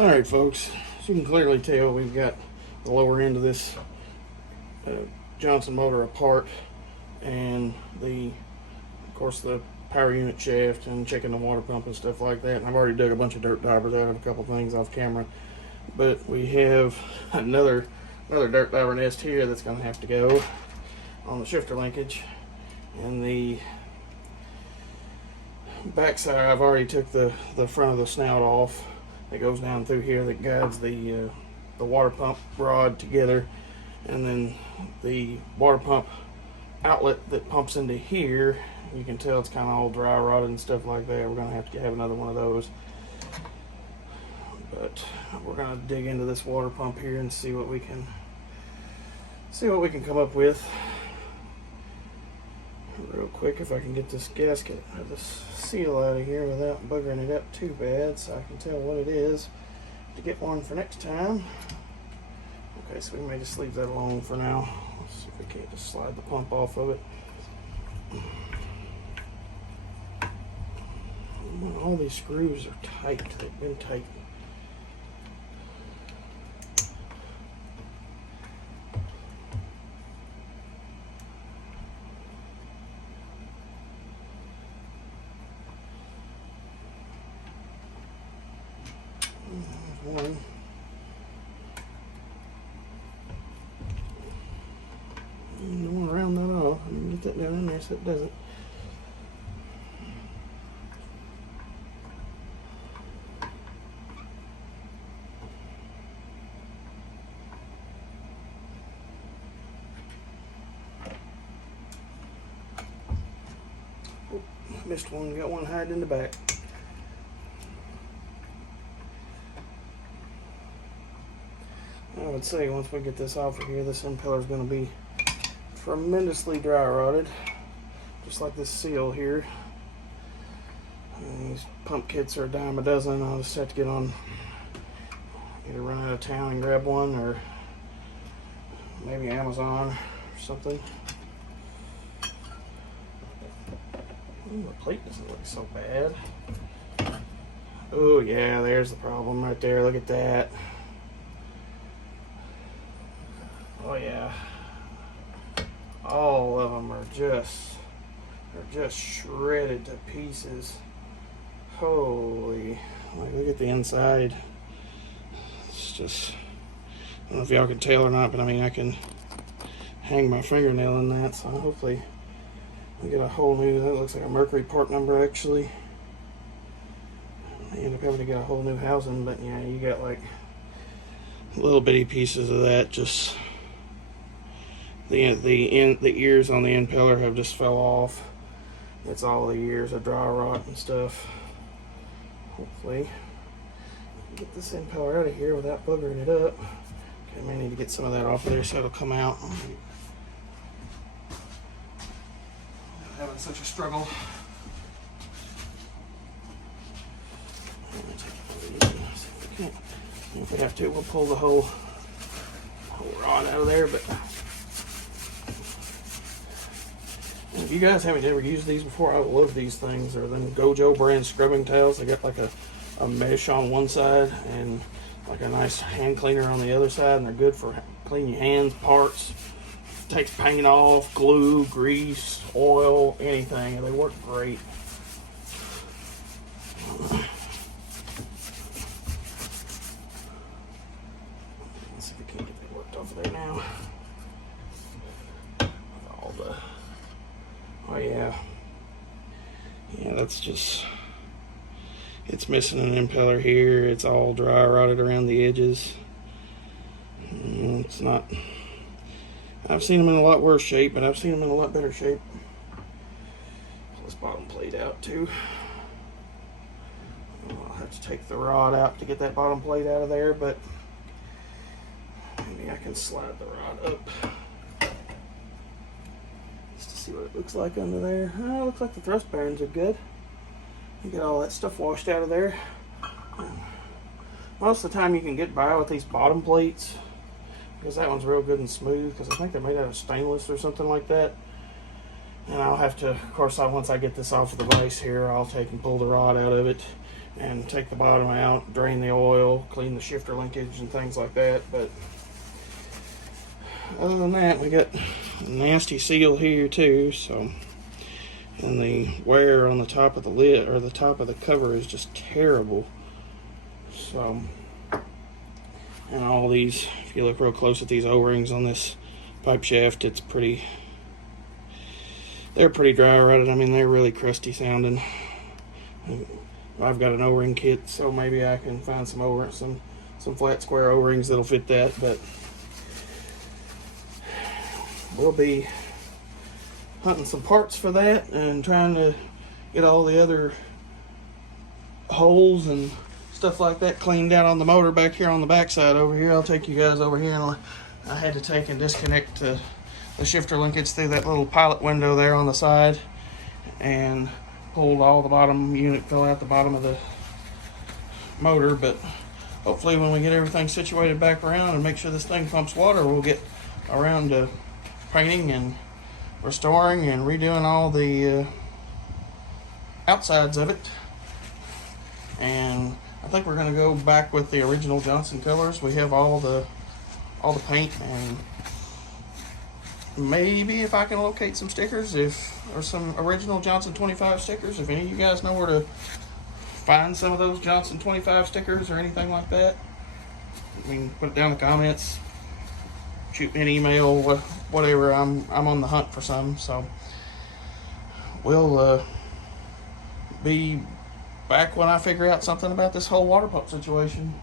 Alright folks, as you can clearly tell, we've got the lower end of this Johnson motor apart, and of course the power unit shaft and checking the water pump and stuff like that. And I've already dug a bunch of dirt divers out of a couple things off camera, but we have another dirt diver nest here that's going to have to go on the shifter linkage. And the backside, I've already took the front of the snout off that goes down through here that guides the water pump rod together, and then the water pump outlet that pumps into here. You can tell it's kind of all dry rotted and stuff like that. We're gonna have to have another one of those, but we're gonna dig into this water pump here and see what we can come up with real quick. If I can get this gasket or this seal out of here without buggering it up too bad, so I can tell what it is to get one for next time. Okay, so we may just leave that alone for now. Let's see if we can't just slide the pump off of it. All these screws are tight. They've been tight. One. You don't want to round that off. I mean, get that down in there so it doesn't. Oh, missed one. Got one hiding in the back. I would say once we get this off of here, this impeller is going to be tremendously dry rotted, just like this seal here. And these pump kits are a dime a dozen. I'll just have to either run out of town and grab one, or maybe Amazon or something. Ooh, the plate doesn't look so bad. Oh yeah, there's the problem right there. Look at that. Oh yeah, all of them are just shredded to pieces. Holy, like, look at the inside. It's just, I don't know if y'all can tell or not, but I mean, I can hang my fingernail in that, so hopefully we get a whole new, that looks like a Mercury part number actually. I end up having to get a whole new housing, but yeah, you got like little bitty pieces of that. Just the ears on the impeller have just fell off. It's all the years of dry rot and stuff. Hopefully get this impeller out of here without buggering it up. Okay, I may need to get some of that off of there so it'll come out. I'm having such a struggle. If we have to, we'll pull the whole rod out of there. But if you guys haven't ever used these before, I love these things. They're them Gojo brand scrubbing towels. They got like a mesh on one side and like a nice hand cleaner on the other side, and they're good for cleaning your hands, parts. Takes paint off, glue, grease, oil, anything, and they work great. Let's see if we can get that worked off of there now. All the, oh yeah, that's just, it's missing an impeller here. It's all dry rotted around the edges. It's not, I've seen them in a lot worse shape, but I've seen them in a lot better shape. Pull this bottom plate out too. I'll have to take the rod out to get that bottom plate out of there, but maybe I can slide the rod up just to see what it looks like under there. It looks like the thrust bearings are good. You get all that stuff washed out of there. Most of the time you can get by with these bottom plates, because that one's real good and smooth, because I think they're made out of stainless or something like that. And I'll have to, of course, once I get this off of the vise here, I'll take and pull the rod out of it and take the bottom out, drain the oil, clean the shifter linkage and things like that. But other than that, we got a nasty seal here too, so, and the wear on the top of the lid, or the top of the cover, is just terrible. So, and all these, if you look real close at these O-rings on this pipe shaft, it's pretty, they're pretty dry rotted. I mean, they're really crusty sounding. I've got an O-ring kit, so maybe I can find some flat square O-rings that'll fit that, but we'll be hunting some parts for that and trying to get all the other holes and stuff like that cleaned out on the motor back here on the backside over here. I'll take you guys over here, and I had to take and disconnect the shifter linkage through that little pilot window there on the side, and pulled all the bottom unit, fell out the bottom of the motor. But hopefully when we get everything situated back around and make sure this thing pumps water, we'll get around to painting and restoring and redoing all the outsides of it. And I think we're going to go back with the original Johnson colors. We have all the paint, and maybe if I can locate some stickers, or some original Johnson 25 stickers, if any of you guys know where to find some of those Johnson 25 stickers or anything like that, I mean, put it down in the comments, shoot me an email, whatever. I'm on the hunt for some, so we'll be back when I figure out something about this whole water pump situation.